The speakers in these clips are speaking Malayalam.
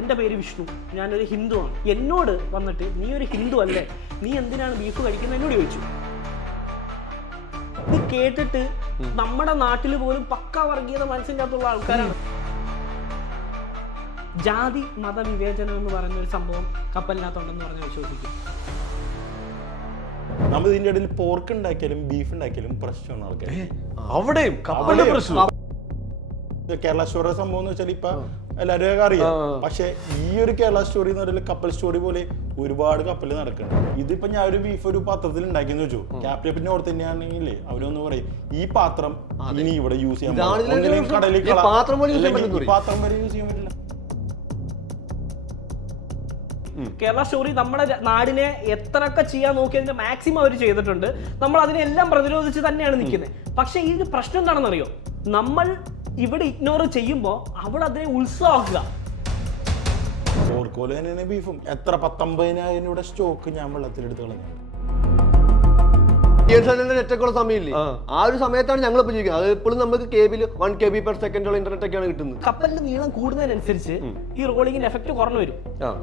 എൻ്റെ പേര് വിഷ്ണു, ഞാനൊരു ഹിന്ദുവാണ്. എന്നോട് വന്നിട്ട് നീ ഒരു ഹിന്ദു അല്ലേ, നീ എന്തിനാണ് ബീഫ് കഴിക്കുന്നത് എന്നോട് ചോദിച്ചു. ഇത് കേട്ടിട്ട് നമ്മുടെ നാട്ടിൽ പോലും പക്കാ വർഗീയത മനസ്സിലാത്തുള്ള ആൾക്കാരാണ്. ജാതി മതവിവേചനം എന്ന് പറയുന്ന ഒരു സംഭവം കപ്പലിനകത്തുണ്ടെന്ന് പറഞ്ഞ് വിശ്വസിക്കും. നമ്മൾ ഇതിന്റെ ഇടയിൽ പോർക്ക് ഉണ്ടാക്കിയാലും ബീഫ് ഉണ്ടാക്കിയാലും പ്രശ്നമാണ് ആൾക്കാർ. അവിടെയും കപ്പലിന്റെ പ്രശ്നം. കേരള സ്റ്റോറി സംഭവം എന്ന് വെച്ചാൽ ഇപ്പൊ എല്ലാവരും അറിയാം. പക്ഷെ ഈ ഒരു കേരള സ്റ്റോറി എന്ന് പറയുന്നത് കപ്പൽ സ്റ്റോറി പോലെ ഒരുപാട് കപ്പൽ നടക്കുന്നുണ്ട്. ഇതിപ്പോ ഞാൻ ഒരു ബീഫ് ഒരു പാത്രത്തിൽ ഉണ്ടാക്കിയെന്ന് വെച്ചു, ക്യാപ്റ്റപ്പിന്റെ ഓർത്ത് തന്നെയാണെങ്കിലേ അവരൊന്ന് പറയും ഈ പാത്രം ഇനി ഇവിടെ യൂസ് ചെയ്യാൻ കടലിൽ പാത്രം വരെ യൂസ് ചെയ്യാൻ പറ്റില്ല. കേരള സ്റ്റോറി നമ്മുടെ നാടിനെ എത്രയൊക്കെ ചെയ്യാൻ നോക്കിയതിന്റെ മാക്സിമം അവർ ചെയ്തിട്ടുണ്ട്. നമ്മൾ അതിനെല്ലാം പ്രതിരോധിച്ച് തന്നെയാണ് നിൽക്കുന്നത്. പക്ഷെ ഈ പ്രശ്നം എന്താണെന്ന് അറിയോ, നമ്മൾ ഇവിടെ ഇഗ്നോർ ചെയ്യുമ്പോൾ അവിടെ അതിനെ ഉത്സവമാക്കുക. ഓർക്കോല് തന്നെയാണ് ബീഫും. എത്ര 19,000 രൂപയുടെ സ്റ്റോക്ക് ഞാൻ വെള്ളത്തിലെടുത്ത് കളഞ്ഞു. നെറ്റൊക്കെ സമയമില്ലേ, ആ ഒരു സമയത്താണ് ഞങ്ങൾ ഇപ്പൊ ജീവിക്കുന്നത്. അത് ഇപ്പോഴും നമുക്ക് കേബിൽ 1 KB/s ഇന്റർനെറ്റ് ഒക്കെയാണ് കിട്ടുന്നത്. കപ്പലിന്റെ നീളം കൂടുന്നതിനനുസരിച്ച് ഈ റോളിങ്ങിന് എഫക്ട് കുറഞ്ഞു വരും.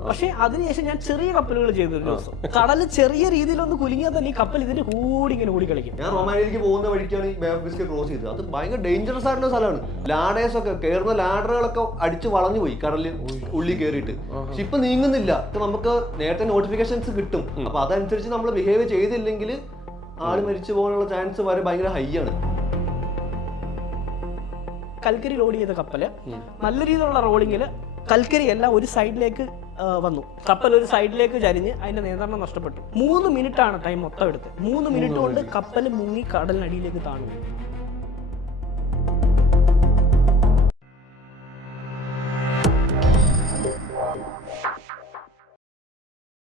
പക്ഷെ അതിനുശേഷം ഞാൻ ചെറിയ കപ്പലുകൾ ചെയ്തു. ഒരു ദിവസം കടല് ചെറിയ രീതിയിലൊന്ന് കുലുങ്ങിയാൽ തന്നെ ഈ കപ്പൽ ഇതിന്റെ കൂടി ഇങ്ങനെ ഓടി കളിക്കും. ഞാൻ റൊമാനിയയിലേക്ക് പോകുന്ന വഴിക്കാണ് ഈ ബേ ഓഫ് ബിസ്കറ്റ് ക്രോസ് ചെയ്തത്. അത് ഭയങ്കര ഡേഞ്ചറസ് ആയിട്ടുള്ള സ്ഥലമാണ്. ലാഡേഴ്സ് ഒക്കെ കയറുന്ന ലാഡറുകളൊക്കെ അടിച്ച് വളഞ്ഞു പോയി കടലിൽ ഉള്ളിൽ കയറിയിട്ട്. പക്ഷെ ഇപ്പൊ നീങ്ങുന്നില്ല. നമുക്ക് നേരത്തെ നോട്ടിഫിക്കേഷൻസ് കിട്ടും. അപ്പൊ അതനുസരിച്ച് നമ്മൾ ബിഹേവ് ചെയ്തില്ലെങ്കിൽ ആള് മരിച്ചു പോകാനുള്ള ചാൻസ് വരെ ഭയങ്കര ഹൈ ആണ്. കൽക്കരി ലോഡ് ചെയ്ത കപ്പല് നല്ല രീതിയിലുള്ള റോളിങ്ങില് കൽക്കരി എല്ലാം ഒരു സൈഡിലേക്ക് വന്നു. കപ്പൽ ഒരു സൈഡിലേക്ക് ചരിഞ്ഞ് അതിന്റെ നിയന്ത്രണം നഷ്ടപ്പെട്ടു. 3 മിനിറ്റാണ് ടൈം മൊത്തം എടുത്ത്. 3 മിനിറ്റ് കൊണ്ട് കപ്പൽ മുങ്ങി കടലിനടിയിലേക്ക് താണു.